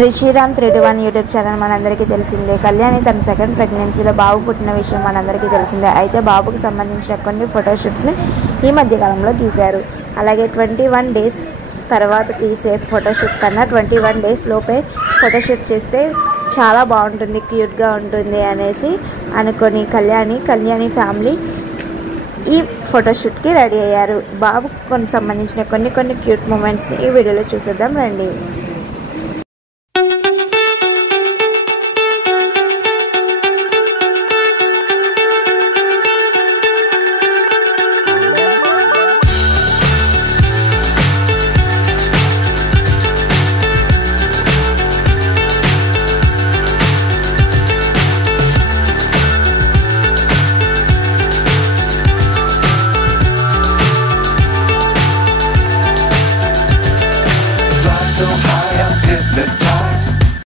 Sriram 321 YouTube channel మనందరికీ తెలిసిందే. కళ్యాణి తన సెకండ్ ప్రెగ్నెన్సీలో బాబు పుట్టిన విషయం మనందరికీ తెలిసిందే. అయితే బాబుకు సంబంధించిన కొన్ని ఫోటోషూట్స్ని ఈ మధ్యకాలంలో తీశారు. అలాగే 21 డేస్ తర్వాత తీసే ఫోటోషూట్ కన్నా 21 డేస్ లోపే ఫోటోషూట్ చేస్తే చాలా బాగుంటుంది, క్యూట్గా ఉంటుంది అనేసి అనుకొని కళ్యాణి ఫ్యామిలీ ఈ ఫోటోషూట్కి రెడీ అయ్యారు. బాబుకు సంబంధించిన కొన్ని క్యూట్ మూమెంట్స్ని ఈ వీడియోలో చూసేద్దాం రండి.